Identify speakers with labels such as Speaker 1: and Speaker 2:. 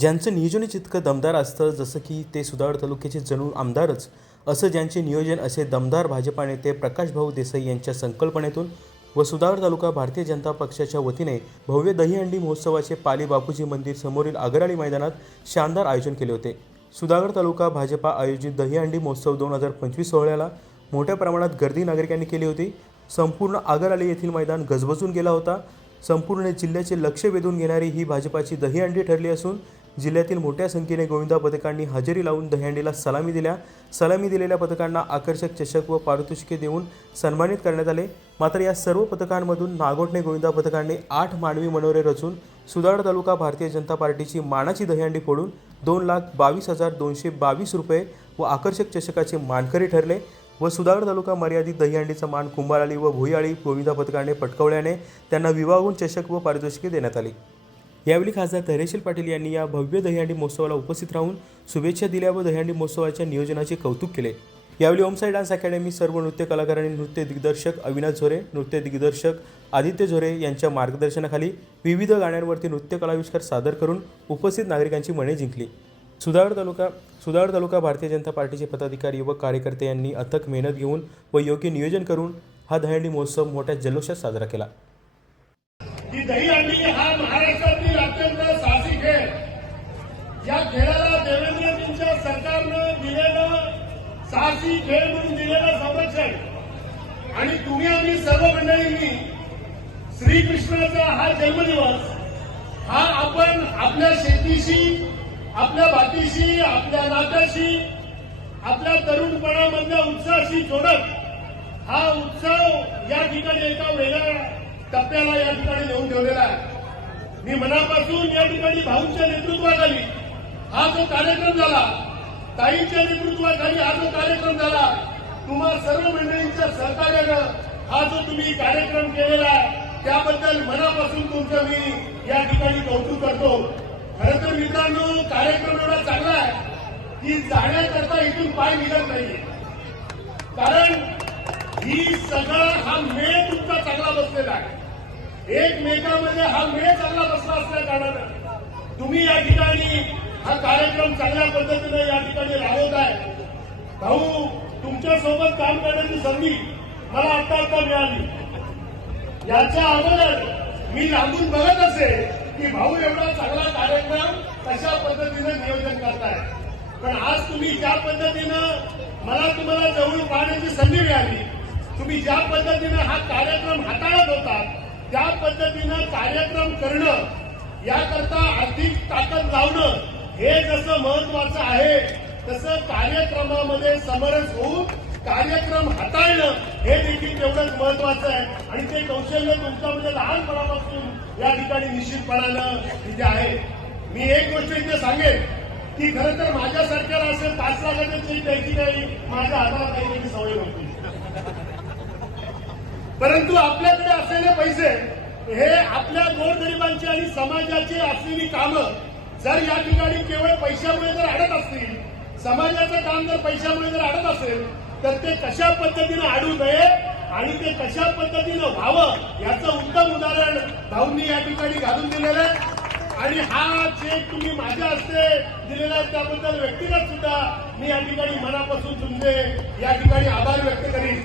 Speaker 1: ज्यांचं नियोजनच इतकं दमदार असतं जसं की ते सुधागड तालुक्याचे जणू आमदारच असं ज्यांचे नियोजन असे दमदार भाजपा नेते प्रकाशभाऊ देसाई यांच्या संकल्पनेतून व सुधागड तालुका भारतीय जनता पक्षाच्या वतीने भव्य दहीहंडी महोत्सवाचे पाली बापूजी मंदिर समोरील आगराळी मैदानात शानदार आयोजन केले होते. सुधागड तालुका भाजपा आयोजित दहीहंडी महोत्सव दोन हजार पंचवीस सोहळ्याला मोठ्या प्रमाणात गर्दी नागरिकांनी केली होती. संपूर्ण आगराळी येथील मैदान गजबजून गेला होता. संपूर्ण जिल्ह्याचे लक्ष वेधून घेणारी ही भाजपाची दहीहंडी ठरली असून जिल्ह्यातील मोठ्या संख्येने गोविंदा पथकांनी हजेरी लावून दहीहंडीला सलामी दिल्या. सलामी दिलेल्या पथकांना आकर्षक चषक व पारितोषिके देऊन सन्मानित करण्यात आले. मात्र या सर्व पथकांमधून नागोठणे गोविंदा पथकांनी आठ मानवी मनोरे रचून सुदाड तालुका भारतीय जनता पार्टीची मानाची दहीहंडी फोडून दोन लाख बावीस हजार दोनशे बावीस रुपये व आकर्षक चषकाचे मानकरी ठरले व सुधागड तालुका मर्यादित दहीहंडीचा मान कुंभाराळी व भुयाळी गोविंदा पथकाने पटकवल्याने त्यांना विवाहून चषक व पारितोषिके देण्यात आली. यावेळी खासदार धैर्यशील पाटील यांनी या भव्य दहीहंडी महोत्सवाला उपस्थित राहून शुभेच्छा दिल्या व दहीहंडी महोत्सवाच्या नियोजनाचे कौतुक केले. यावेळी ओमसाई डान्स अकॅडमी सर्व नृत्य कलाकारांनी नृत्य दिग्दर्शक अविनाश झोरे नृत्य दिग्दर्शक आदित्य झोरे यांच्या मार्गदर्शनाखाली विविध गाण्यांवरती नृत्य कलाविष्कार सादर करून उपस्थित नागरिकांची मने जिंकली. सुधागड तालुका सुधागड तालुका भारतीय जनता पार्टीचे पदाधिकारी व कार्यकर्ते यांनी अथक मेहनत घेऊन व योग्य नियोजन करून हा दहीहंडी महोत्सव मोठ्या जल्लोषात साजरा केला
Speaker 2: की दहीहंडी हा महाराष्ट्रातील अत्यंत साहसी खेळ या खेळाला देवेंद्रजींच्या सरकारनं दिलेलं साहसी खेळ म्हणून दिलेलं संरक्षण. आणि तुम्ही आम्ही सर्व मंडळींनी श्रीकृष्णाचा हा जन्मदिवस हा आपण आपल्या शेतीशी आपल्या भातीशी आपल्या नात्याशी आपल्या तरुणपणामधल्या उत्साहाशी जोडत हा उत्सव या ठिकाणी एका वेगळ्या टप्प्याला या ठिकाणी नेऊन ठेवलेला आहे. मी मनापासून या ठिकाणी भाऊंच्या नेतृत्वाखाली हा जो कार्यक्रम झाला ताईच्या नेतृत्वाखाली हा जो कार्यक्रम झाला तुम्हा सर्व मंडळींच्या सहकार्यानं हा जो तुम्ही कार्यक्रम केलेला आहे त्याबद्दल मनापासून तुमचं मी या ठिकाणी कौतुक करतो. खरं तर मित्रांनो कार्यक्रम एवढा चांगला आहे की जाण्याकरता इथून पाय निघत नाहीये. कारण ही सगळं हा मेळ तुमचा चांगला बसलेला आहे. एकमेकामध्ये हा मेळ चांगला बसला असल्या कारणानं तुम्ही या ठिकाणी हा कार्यक्रम चांगल्या पद्धतीने या ठिकाणी राबवत आहे. भाऊ तुमच्यासोबत काम करण्याची संधी मला आता आता मिळाली. याच्या अगोदर मी लांबून बघत असे की भाऊ एवढा चांगला कार्यक्रम कशा पद्धतीने नियोजन करताय. पण आज तुम्ही ज्या पद्धतीनं मला तुम्हाला जवळून पाहण्याची संधी मिळाली तुम्ही ज्या पद्धतीनं हा कार्यक्रम हाताळत होता त्या पद्धतीनं कार्यक्रम करणं याकरता अधिक ताकद लावणं हे जसं महत्वाचं आहे तसं कार्यक्रमामध्ये समरस होऊन कार्यक्रम हाताळणं हे देखील तेवढंच महत्वाचं आहे. आणि ते कौशल्य तुमच्यामध्ये लहानपणापासून या ठिकाणी निश्चितपणानं तिथे आहे. मी एक गोष्ट इथे सांगेन की खरं तर माझ्यासारख्याला असेल पाच लाखाची चेक द्यायची नाही माझ्या हातात काही सवय नव्हती. परंतु आपल्याकडे असलेले पैसे हे आपल्या गोरगरिबांची आणि समाजाची असलेली कामं जर या ठिकाणी केवळ पैशामुळे जर अडत असतील समाजाचं काम जर पैशामुळे जर अडत असेल तर ते कशा पद्धतीनं अडू नये आणि ते कशा पद्धतीनं व्हावं याचं उत्तम उदाहरण भाऊंनी या ठिकाणी घालून दिलेलं आहे. आणि हा चेक तुम्ही माझ्या हस्ते दिलेला आहे त्याबद्दल व्यक्तिगत सुद्धा मी या ठिकाणी मनापासून तुमचे या ठिकाणी आभार व्यक्त करीन.